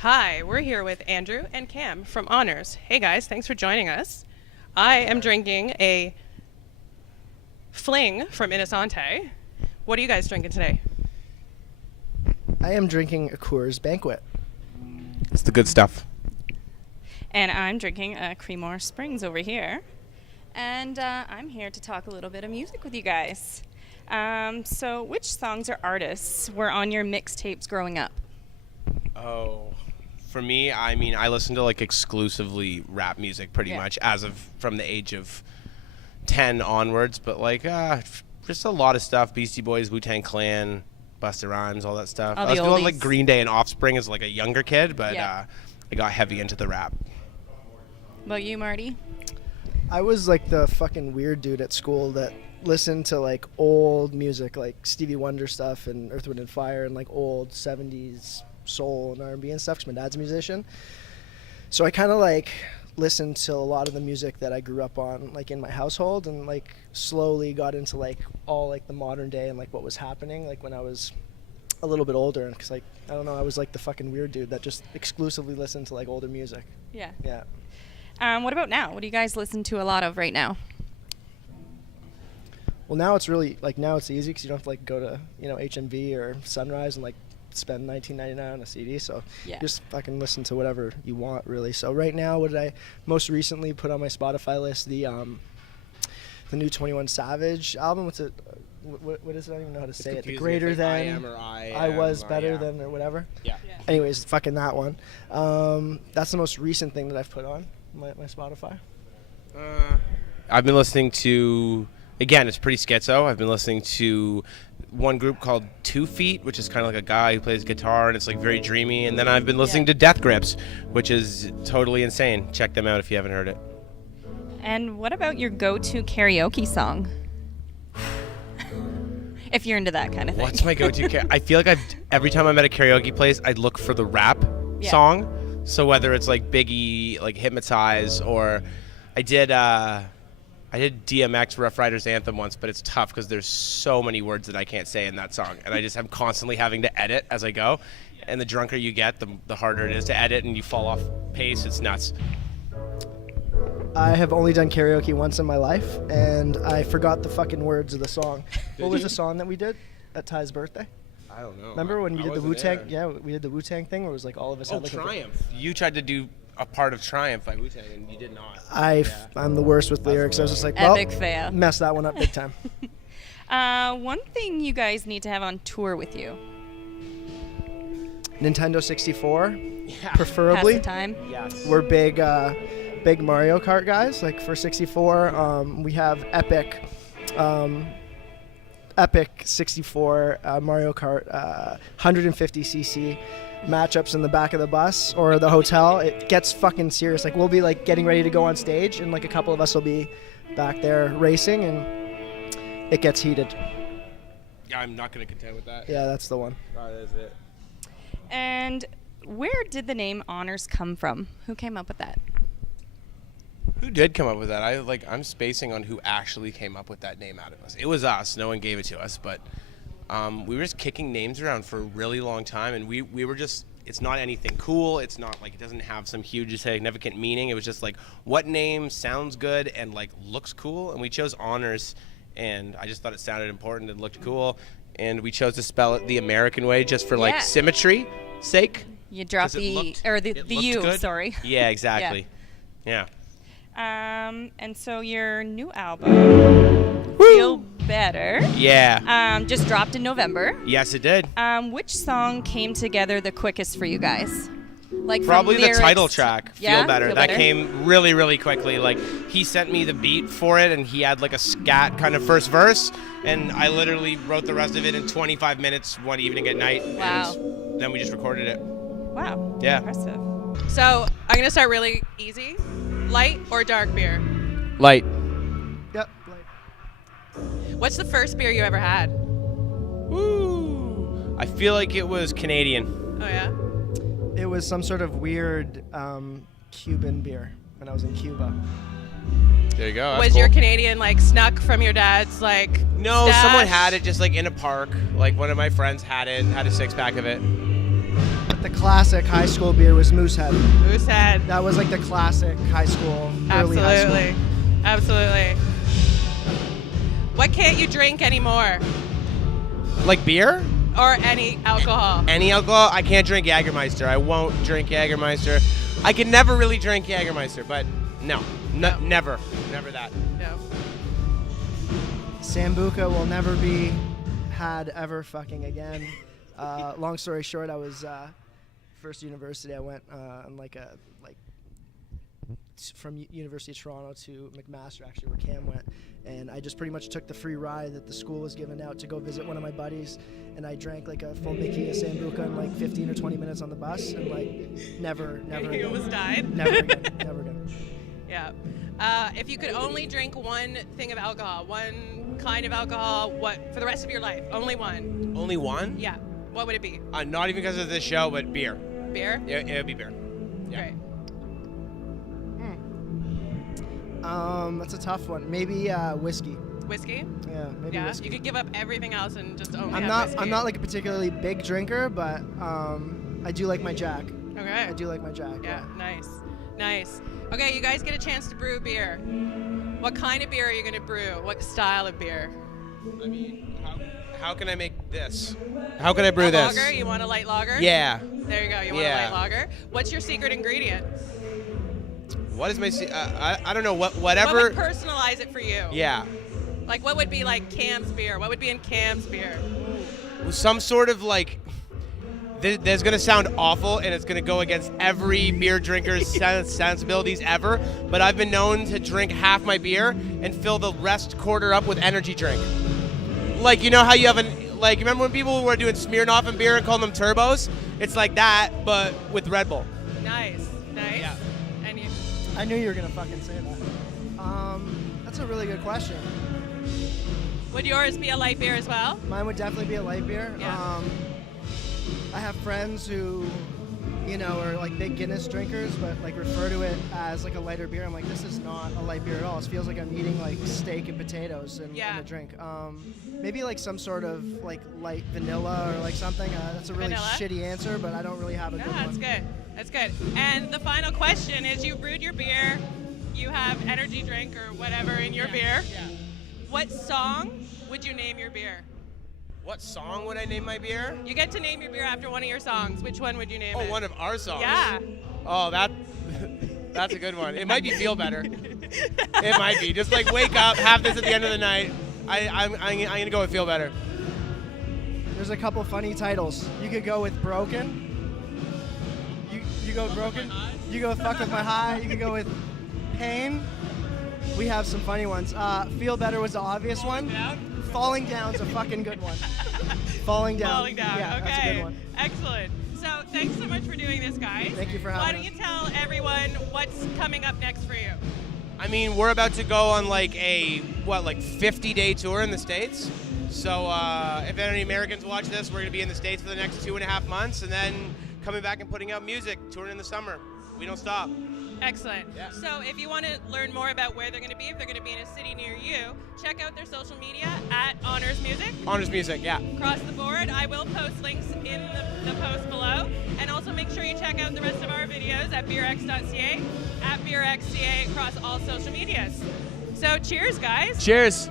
Hi, we're here with Andrew and Cam from Honors. Hey guys, thanks for joining us. I am drinking a Fling from Innocente. What are you guys drinking today? I am drinking a Coors Banquet. It's the good stuff. And I'm drinking a Creemore Springs over here. And I'm here to talk a little bit of music with you guys. So which songs or artists were on your mixtapes growing up? Oh, for me, I listen to like exclusively rap music pretty much from the age of 10 onwards, but like just a lot of stuff. Beastie Boys, Wu-Tang Clan, Busta Rhymes, all that stuff. All I was the doing oldies. like Green Day and Offspring as like a younger kid, but Yeah. I got heavy into the rap. What about you, Marty? I was like the fucking weird dude at school that listened to like old music, like Stevie Wonder stuff and Earth, Wind and Fire, and like old 70s soul and R&B and stuff, because my dad's a musician. So I kind of like listened to a lot of the music that I grew up on, like in my household, and like slowly got into like all like the modern day and like what was happening like when I was a little bit older. And because like I don't know, I was like the fucking weird dude that just exclusively listened to like older music. Yeah. Yeah. What about now? What do you guys listen to a lot of right now? Well, now it's really like now it's easy because you don't have to like go to HMV or Sunrise and like spend $19.99 on a CD. So Yeah. you just fucking listen to whatever you want, really. So right now, what did I most recently put on my Spotify list? The new 21 Savage album. What's it? What is it? I don't even know how to say it. The greater than I am or I was better than or whatever. Yeah. Anyways, fucking that one. That's the most recent thing that I've put on my Spotify. I've been listening to, again, it's pretty schizo. I've been listening to one group called 2 Feet, which is kind of like a guy who plays guitar, and it's like very dreamy. And then I've been listening to Death Grips, which is totally insane. Check them out if you haven't heard it. And what about your go-to karaoke song? If you're into that kind of thing. What's my go-to? I feel like every time I'm at a karaoke place, I look for the rap song. So whether it's like Biggie, like Hypnotize, or I did DMX Rough Riders Anthem once, but it's tough because there's so many words that I can't say in that song, and I'm constantly having to edit as I go. And the drunker you get, the harder it is to edit, and you fall off pace. It's nuts. I have only done karaoke once in my life, and I forgot the fucking words of the song. What was the song that we did at Ty's birthday? I don't know. Remember when we did the wasn't Wu-Tang? there. Yeah, we did the Wu-Tang thing where it was like all of us Oh, had like Triumph. You tried to do a part of Triumph by Wu-Tang, and you did not. I'm the worst with lyrics. I was just like, Epic fail. messed that one up big time. One thing you guys need to have on tour with you. Nintendo 64, Yeah. preferably. Pass the time. Yes. We're big Mario Kart guys. Like for 64, we have epic 64 Mario Kart 150cc matchups in the back of the bus or the hotel. It gets fucking serious. Like we'll be like getting ready to go on stage, and like a couple of us will be back there racing, and it gets heated. I'm not going to contend with that. Yeah, that's the one. That is it. And where did the name Honors come from? Who came up with that? Who did come up with that? I'm spacing on who actually came up with that name out of us. It was us. No one gave it to us, but we were just kicking names around for a really long time, and we were just, it's not anything cool. It's not like, it doesn't have some huge significant meaning. It was just like, what name sounds good and like looks cool? And we chose Honors, and I just thought it sounded important and looked cool. And we chose to spell it the American way just for like symmetry sake. You dropped the U, good. sorry. Yeah, exactly. Yeah. And so your new album, Feel Better, just dropped in November. Yes, it did. Which song came together the quickest for you guys? Like Probably from the lyrics title track, Yeah? Feel Better. Feel That Better? came really, really quickly. Like, he sent me the beat for it, and he had like a scat kind of first verse, and I literally wrote the rest of it in 25 minutes one evening at night. Wow. And then we just recorded it. Wow. Yeah. Impressive. So I'm gonna start really easy. Light or dark beer? Light. Yep. What's the first beer you ever had? Woo! I feel like it was Canadian. Oh yeah. It was some sort of weird Cuban beer when I was in Cuba. There you go. Was your Canadian like snuck from your dad's like? No, stash? someone had it just like in a park. Like one of my friends had it, had a 6-pack of it. But the classic high school beer was Moosehead. Moosehead. That was like the classic high school, early high school. Absolutely. Absolutely. What can't you drink anymore? Like beer? Or any alcohol? Any alcohol? I can't drink Jägermeister. I won't drink Jägermeister. I can never really drink Jägermeister, but no. Never. Never that. No. Sambuca will never be had ever fucking again. Long story short, I was first university. I went on from University of Toronto to McMaster, actually, where Camm went, and I just pretty much took the free ride that the school was giving out to go visit one of my buddies, and I drank like a full Mickey of Sambuca in like 15 or 20 minutes on the bus, and like never You again. almost died? Never again. Never again. Yeah. If you could only drink one thing of alcohol, one kind of alcohol, what for the rest of your life? Only one. Only one? Yeah. What would it be? Not even because of this show, but beer. Beer? It would be beer. Yeah. Great. That's a tough one. Maybe whiskey. Whiskey? Yeah, maybe Yeah. whiskey. You could give up everything else and just only I'm have not. whiskey. I'm not like a particularly big drinker, but I do like my Jack. Okay. I do like my Jack. Yeah. Nice. Nice. Okay, you guys get a chance to brew beer. What kind of beer are you going to brew? What style of beer? I mean, how can I make this? How can I brew A this? lager? You want a light lager? Yeah. There you go. You want a light lager? What's your secret ingredient? What is my? I don't know. What Whatever. would personalize it for you? Yeah. Like, what would be like Camm's beer? What would be in Camm's beer? Some sort of like. There's gonna sound awful, and it's gonna go against every beer drinker's sensibilities ever. But I've been known to drink half my beer and fill the rest quarter up with energy drink. Like, you know how you have remember when people were doing Smirnoff and beer and calling them turbos? It's like that, but with Red Bull. Nice. Nice. Yeah. And you? I knew you were gonna fucking say that. That's a really good question. Would yours be a light beer as well? Mine would definitely be a light beer. Yeah. I have friends who, are like big Guinness drinkers, but like refer to it as like a lighter beer. I'm like, this is not a light beer at all. It feels like I'm eating like steak and potatoes in a drink. Maybe like some sort of like light vanilla or like something. That's a really Vanilla? shitty answer, but I don't really have a No, good that's one. good. That's good. And the final question is: you brewed your beer, you have energy drink or whatever in your beer. Yeah. What song would you name your beer? What song would I name my beer? You get to name your beer after one of your songs. Which one would you name it? Oh, one of our songs. Yeah. Oh, that's a good one. It might be Feel Better. It might be. Just like wake up, have this at the end of the night. I'm gonna go with Feel Better. There's a couple funny titles. You could go with Broken. You go Broken. You go Fuck With My High. You could go with Pain. We have some funny ones. Feel Better was the obvious one. Falling Down's a fucking good one. Falling Down. Falling Down. Yeah, Okay. that's a good one. Excellent. So thanks so much for doing this, guys. Thank you for Why having don't us. you tell everyone what's coming up next for you? I mean, we're about to go on like a 50-day tour in the States. So if any Americans watch this, we're gonna be in the States for the next 2.5 months, and then coming back and putting out music, touring in the summer. We don't stop. Excellent. Yeah. So if you want to learn more about where they're going to be, if they're going to be in a city near you, check out their social media at Honors Music. Honors Music, yeah. Across the board, I will post links in the post below. And also make sure you check out the rest of our videos at beerx.ca, at beerxca across all social medias. So cheers, guys. Cheers.